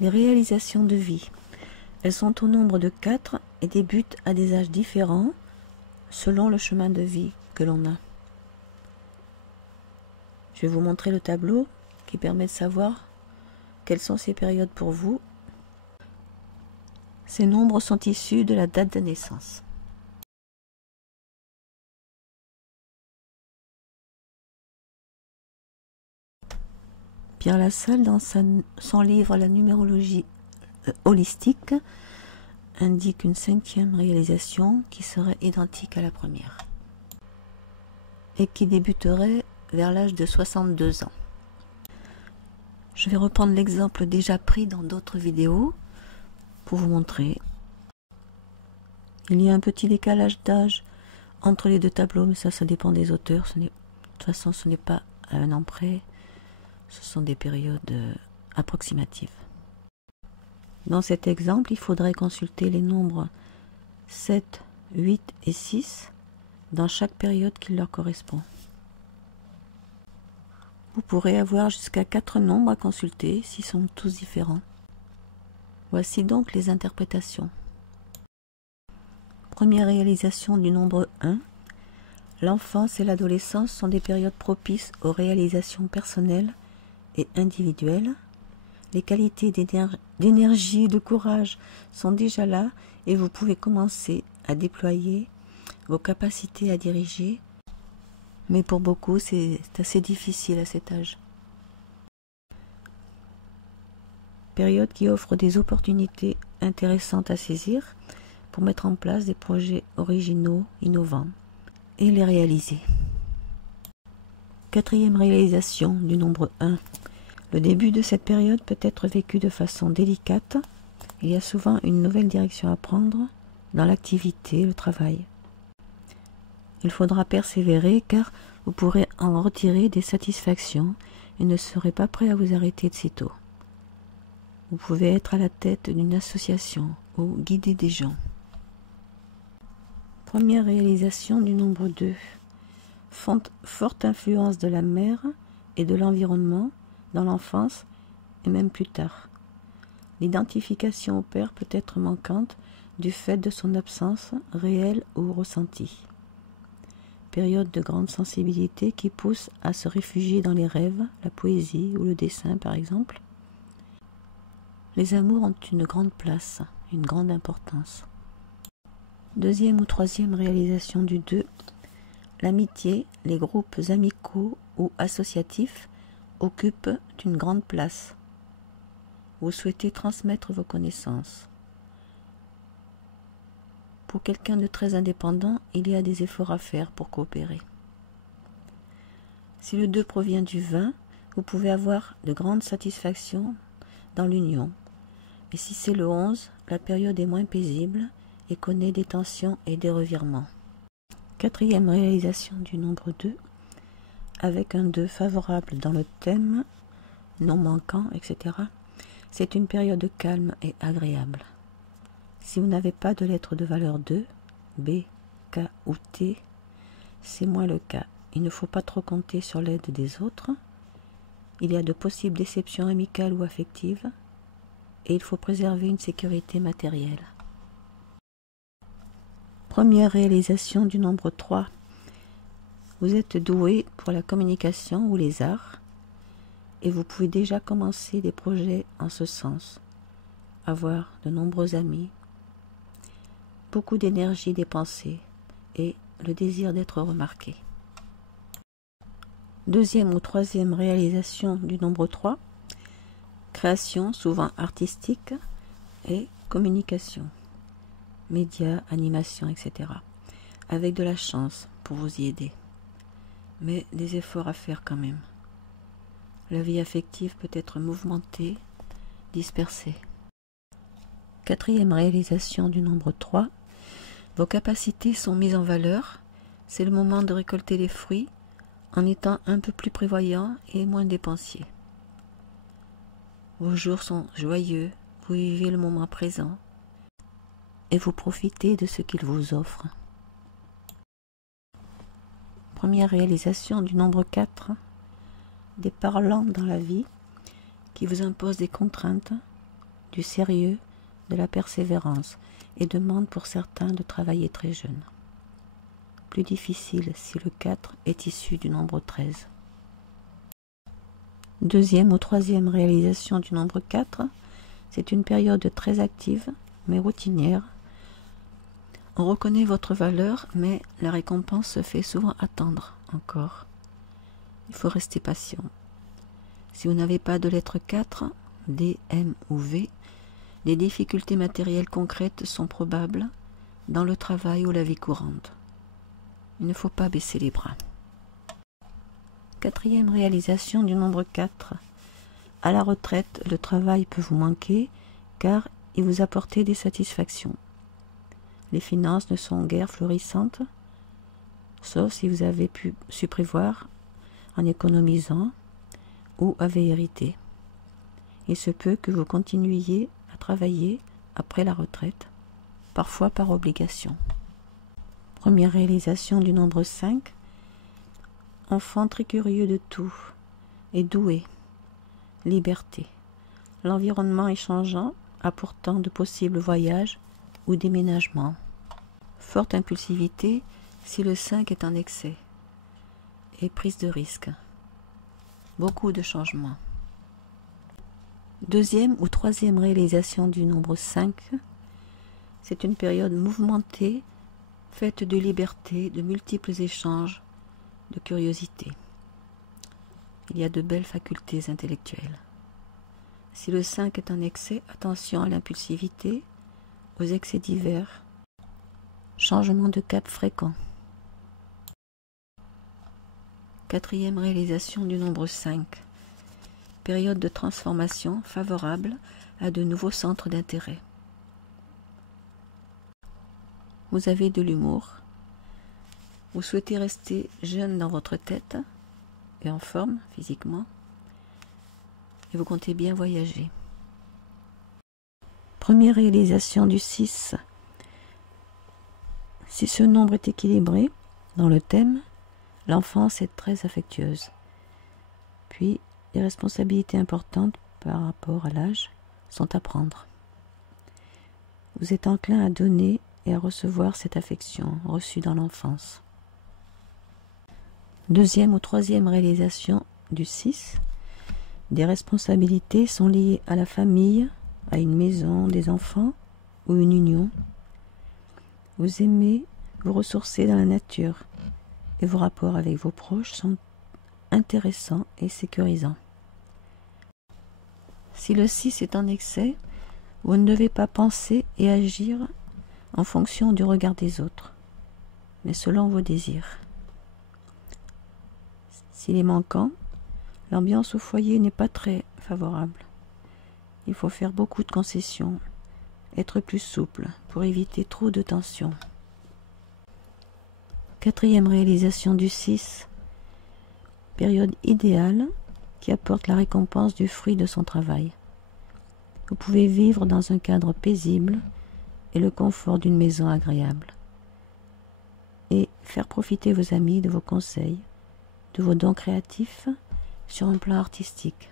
Les réalisations de vie. Elles sont au nombre de 4 et débutent à des âges différents selon le chemin de vie que l'on a. Je vais vous montrer le tableau qui permet de savoir quelles sont ces périodes pour vous. Ces nombres sont issus de la date de naissance. Pierre Lassalle, dans son livre La numérologie holistique, indique une 5e réalisation qui serait identique à la première et qui débuterait vers l'âge de 62 ans. Je vais reprendre l'exemple déjà pris dans d'autres vidéos pour vous montrer. Il y a un petit décalage d'âge entre les deux tableaux, mais ça dépend des auteurs. De toute façon, ce n'est pas à un an près, ce sont des périodes approximatives. Dans cet exemple, il faudrait consulter les nombres 7, 8 et 6 dans chaque période qui leur correspond. Vous pourrez avoir jusqu'à 4 nombres à consulter s'ils sont tous différents. Voici donc les interprétations. Première réalisation du nombre 1. L'enfance et l'adolescence sont des périodes propices aux réalisations personnelles et individuelles. Les qualités d'énergie, de courage sont déjà là et vous pouvez commencer à déployer vos capacités à diriger. Mais pour beaucoup, c'est assez difficile à cet âge. Période qui offre des opportunités intéressantes à saisir pour mettre en place des projets originaux, innovants et les réaliser. 4e réalisation du nombre 1. Le début de cette période peut être vécu de façon délicate. Il y a souvent une nouvelle direction à prendre dans l'activité, le travail. Il faudra persévérer car vous pourrez en retirer des satisfactions et ne serez pas prêt à vous arrêter de sitôt. Vous pouvez être à la tête d'une association ou guider des gens. Première réalisation du nombre 2. Forte influence de la mère et de l'environnement dans l'enfance et même plus tard. L'identification au père peut être manquante du fait de son absence réelle ou ressentie. Période de grande sensibilité qui pousse à se réfugier dans les rêves, la poésie ou le dessin par exemple. Les amours ont une grande place, une grande importance. 2e ou 3e réalisation du 2. L'amitié, les groupes amicaux ou associatifs occupent une grande place. Vous souhaitez transmettre vos connaissances. Pour quelqu'un de très indépendant, il y a des efforts à faire pour coopérer. Si le 2 provient du 20, vous pouvez avoir de grandes satisfactions dans l'union. Et si c'est le 11, la période est moins paisible et connaît des tensions et des revirements. 4e réalisation du nombre 2, avec un 2 favorable dans le thème, non manquant, etc. C'est une période calme et agréable. Si vous n'avez pas de lettre de valeur 2, B, K ou T, c'est moins le cas. Il ne faut pas trop compter sur l'aide des autres. Il y a de possibles déceptions amicales ou affectives et il faut préserver une sécurité matérielle. Première réalisation du nombre 3. Vous êtes doué pour la communication ou les arts et vous pouvez déjà commencer des projets en ce sens. Avoir de nombreux amis, beaucoup d'énergie dépensée et le désir d'être remarqué. 2e ou 3e réalisation du nombre 3. Création souvent artistique et communication. Médias, animation, etc. Avec de la chance pour vous y aider. Mais des efforts à faire quand même. La vie affective peut être mouvementée, dispersée. 4e réalisation du nombre 3. Vos capacités sont mises en valeur. C'est le moment de récolter les fruits en étant un peu plus prévoyant et moins dépensier. Vos jours sont joyeux, vous vivez le moment présent et vous profitez de ce qu'il vous offre. Première réalisation du nombre 4. Des parlants dans la vie qui vous imposent des contraintes du sérieux, de la persévérance et demande pour certains de travailler très jeune. Plus difficile si le 4 est issu du nombre 13. Deuxième ou troisième réalisation du nombre 4, c'est une période très active mais routinière. On reconnaît votre valeur, mais la récompense se fait souvent attendre encore. Il faut rester patient. Si vous n'avez pas de lettre 4, D, M ou V, les difficultés matérielles concrètes sont probables dans le travail ou la vie courante. Il ne faut pas baisser les bras. Quatrième réalisation du nombre 4. À la retraite, le travail peut vous manquer car il vous apporte des satisfactions. Les finances ne sont guère florissantes, sauf si vous avez su prévoir en économisant ou avez hérité. Il se peut que vous continuiez à travailler après la retraite, parfois par obligation. Première réalisation du nombre 5. Enfant très curieux de tout et doué. Liberté. L'environnement est changeant, apportant de possibles voyages ou déménagements. Forte impulsivité si le 5 est en excès. Et prise de risque. Beaucoup de changements. Deuxième ou troisième réalisation du nombre 5, c'est une période mouvementée, faite de liberté, de multiples échanges, de curiosité. Il y a de belles facultés intellectuelles. Si le 5 est en excès, attention à l'impulsivité, aux excès divers, changement de cap fréquent. Quatrième réalisation du nombre 5. Période de transformation favorable à de nouveaux centres d'intérêt. Vous avez de l'humour. Vous souhaitez rester jeune dans votre tête et en forme physiquement. Et vous comptez bien voyager. Première réalisation du 6. Si ce nombre est équilibré dans le thème, l'enfance est très affectueuse. Puis, les responsabilités importantes par rapport à l'âge sont à prendre. Vous êtes enclin à donner et à recevoir cette affection reçue dans l'enfance. Deuxième ou troisième réalisation du 6. Des responsabilités sont liées à la famille, à une maison, des enfants ou une union. Vous aimez vous ressourcer dans la nature et vos rapports avec vos proches sont intéressants et sécurisants. Si le 6 est en excès, vous ne devez pas penser et agir en fonction du regard des autres, mais selon vos désirs. S'il est manquant, l'ambiance au foyer n'est pas très favorable. Il faut faire beaucoup de concessions, être plus souple pour éviter trop de tensions. Quatrième réalisation du 6. Période idéale qui apporte la récompense du fruit de son travail. Vous pouvez vivre dans un cadre paisible et le confort d'une maison agréable. Et faire profiter vos amis de vos conseils, de vos dons créatifs sur un plan artistique.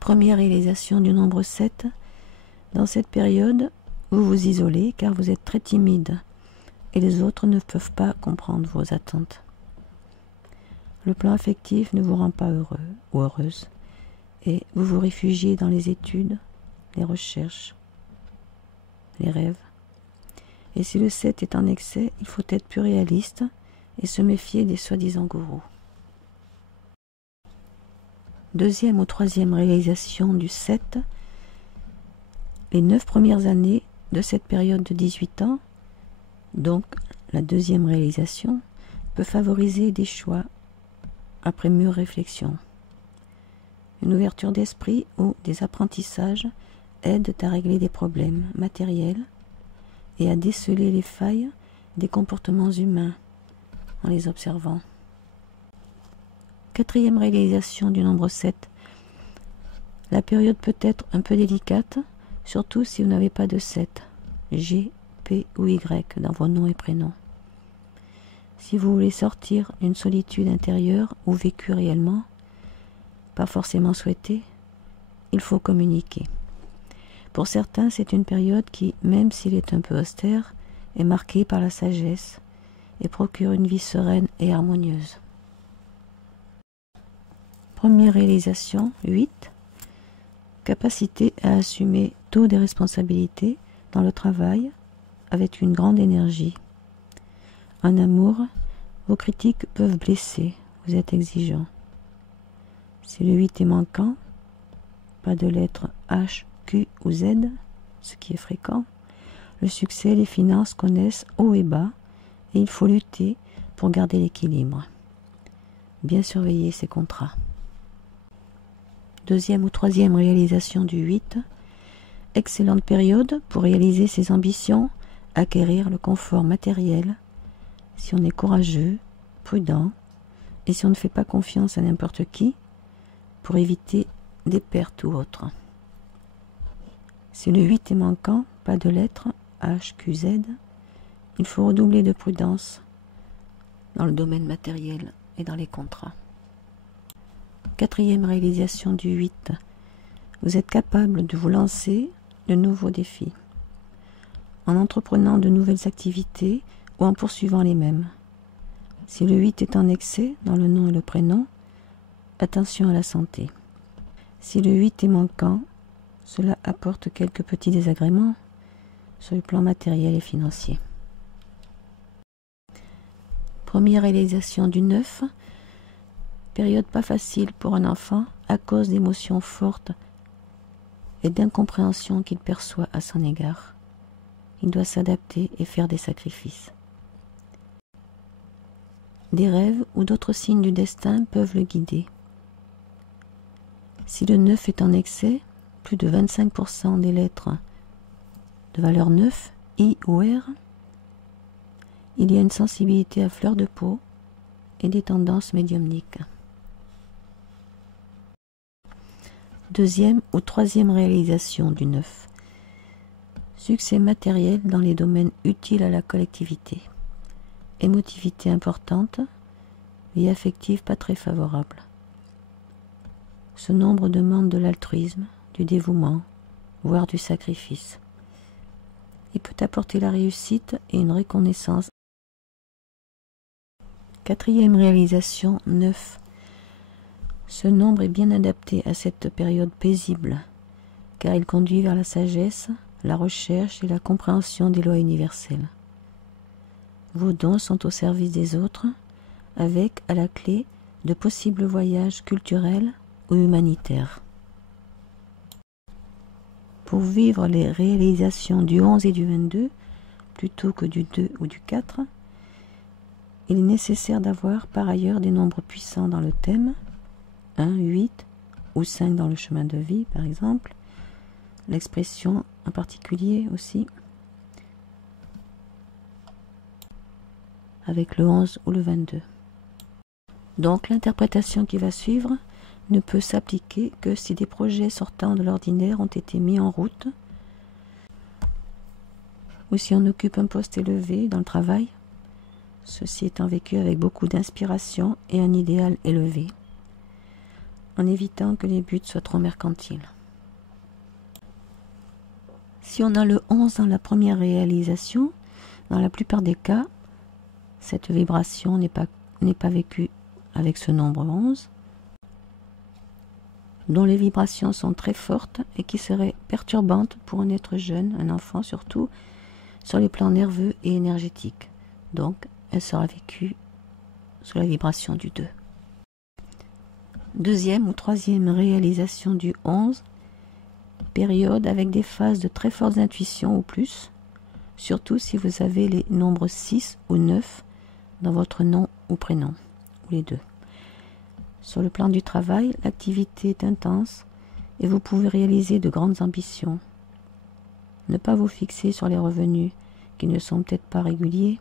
Première réalisation du nombre 7. Dans cette période, vous vous isolez car vous êtes très timide et les autres ne peuvent pas comprendre vos attentes. Le plan affectif ne vous rend pas heureux ou heureuse et vous vous réfugiez dans les études, les recherches, les rêves. Et si le 7 est en excès, il faut être plus réaliste et se méfier des soi-disant gourous. Deuxième ou troisième réalisation du 7. Les 9 premières années de cette période de 18 ans, donc la deuxième réalisation, peut favoriser des choix après mûre réflexion. Une ouverture d'esprit ou des apprentissages aident à régler des problèmes matériels et à déceler les failles des comportements humains en les observant. Quatrième réalisation du nombre 7. La période peut être un peu délicate, surtout si vous n'avez pas de 7, G, P ou Y dans vos noms et prénoms. Si vous voulez sortir d'une solitude intérieure ou vécue réellement, pas forcément souhaitée, il faut communiquer. Pour certains, c'est une période qui, même s'il est un peu austère, est marquée par la sagesse et procure une vie sereine et harmonieuse. Première réalisation, 8. Capacité à assumer tôt des responsabilités dans le travail avec une grande énergie. En amour, vos critiques peuvent blesser, vous êtes exigeant. Si le 8 est manquant, pas de lettres H, Q ou Z, ce qui est fréquent, le succès et les finances connaissent haut et bas et il faut lutter pour garder l'équilibre. Bien surveiller ses contrats. Deuxième ou troisième réalisation du 8. Excellente période pour réaliser ses ambitions, acquérir le confort matériel, si on est courageux, prudent, et si on ne fait pas confiance à n'importe qui, pour éviter des pertes ou autres. Si le 8 est manquant, pas de lettres H, Q, Z, il faut redoubler de prudence dans le domaine matériel et dans les contrats. Quatrième réalisation du 8. Vous êtes capable de vous lancer de nouveaux défis, en entreprenant de nouvelles activités ou en poursuivant les mêmes. Si le 8 est en excès dans le nom et le prénom, attention à la santé. Si le 8 est manquant, cela apporte quelques petits désagréments sur le plan matériel et financier. Première réalisation du 9. Période pas facile pour un enfant à cause d'émotions fortes et d'incompréhension qu'il perçoit à son égard. Il doit s'adapter et faire des sacrifices. Des rêves ou d'autres signes du destin peuvent le guider. Si le 9 est en excès, plus de 25% des lettres de valeur 9, I ou R, il y a une sensibilité à fleur de peau et des tendances médiumniques. Deuxième ou troisième réalisation du 9. Succès matériel dans les domaines utiles à la collectivité. Émotivité importante, vie affective pas très favorable. Ce nombre demande de l'altruisme, du dévouement, voire du sacrifice. Il peut apporter la réussite et une reconnaissance. Quatrième réalisation, 9. Ce nombre est bien adapté à cette période paisible, car il conduit vers la sagesse, la recherche et la compréhension des lois universelles. Vos dons sont au service des autres, avec, à la clé, de possibles voyages culturels ou humanitaires. Pour vivre les réalisations du 11 et du 22, plutôt que du 2 ou du 4, il est nécessaire d'avoir par ailleurs des nombres puissants dans le thème, 1, 8 ou 5 dans le chemin de vie par exemple, l'expression en particulier aussi, avec le 11 ou le 22. Donc l'interprétation qui va suivre ne peut s'appliquer que si des projets sortant de l'ordinaire ont été mis en route, ou si on occupe un poste élevé dans le travail, ceci étant vécu avec beaucoup d'inspiration et un idéal élevé, en évitant que les buts soient trop mercantiles. Si on a le 11 dans la première réalisation, dans la plupart des cas, cette vibration n'est pas vécue avec ce nombre 11, dont les vibrations sont très fortes et qui seraient perturbantes pour un être jeune, un enfant surtout, sur les plans nerveux et énergétiques. Donc, elle sera vécue sous la vibration du 2. Deuxième ou troisième réalisation du 11, période avec des phases de très fortes intuitions ou plus, surtout si vous avez les nombres 6 ou 9 dans votre nom ou prénom, ou les deux. Sur le plan du travail, l'activité est intense et vous pouvez réaliser de grandes ambitions. Ne pas vous fixer sur les revenus qui ne sont peut-être pas réguliers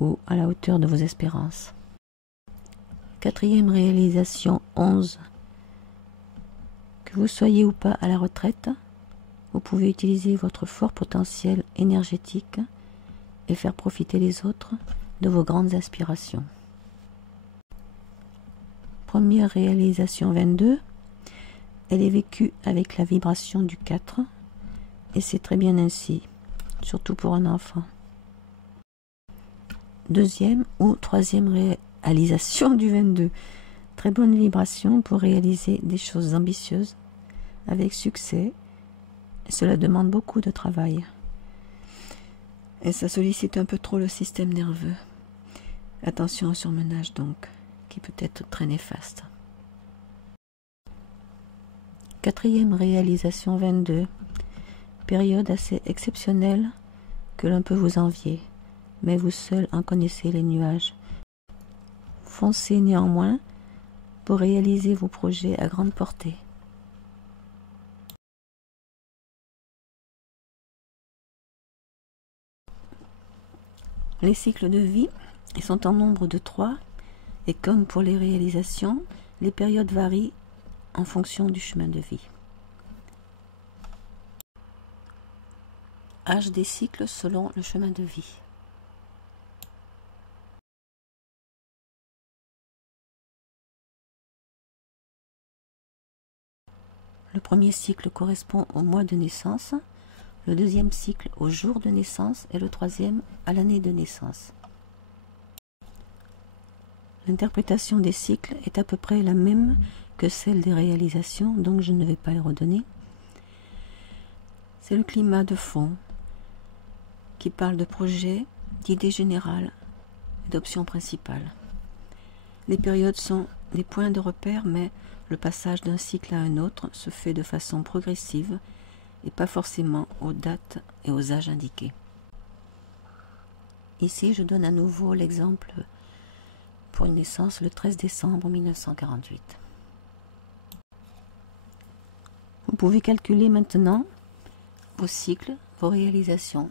ou à la hauteur de vos espérances. Quatrième réalisation 11. Que vous soyez ou pas à la retraite, vous pouvez utiliser votre fort potentiel énergétique et faire profiter les autres de vos grandes aspirations. Première réalisation 22. Elle est vécue avec la vibration du 4 et c'est très bien ainsi, surtout pour un enfant. Deuxième ou troisième réalisation du 22. Très bonne vibration pour réaliser des choses ambitieuses avec succès. Cela demande beaucoup de travail. Et ça sollicite un peu trop le système nerveux. Attention au surmenage donc, qui peut être très néfaste. Quatrième réalisation 22. Période assez exceptionnelle que l'on peut vous envier, mais vous seul en connaissez les nuages. Foncez néanmoins pour réaliser vos projets à grande portée. Les cycles de vie sont en nombre de 3 et comme pour les réalisations, les périodes varient en fonction du chemin de vie. Âge des cycles selon le chemin de vie. Le premier cycle correspond au mois de naissance, le deuxième cycle au jour de naissance et le troisième à l'année de naissance. L'interprétation des cycles est à peu près la même que celle des réalisations, donc je ne vais pas les redonner. C'est le climat de fond qui parle de projets, d'idées générales et d'options principales. Les périodes sont des points de repère, mais le passage d'un cycle à un autre se fait de façon progressive et pas forcément aux dates et aux âges indiqués. Ici, je donne à nouveau l'exemple pour une naissance le 13 décembre 1948. Vous pouvez calculer maintenant vos cycles, vos réalisations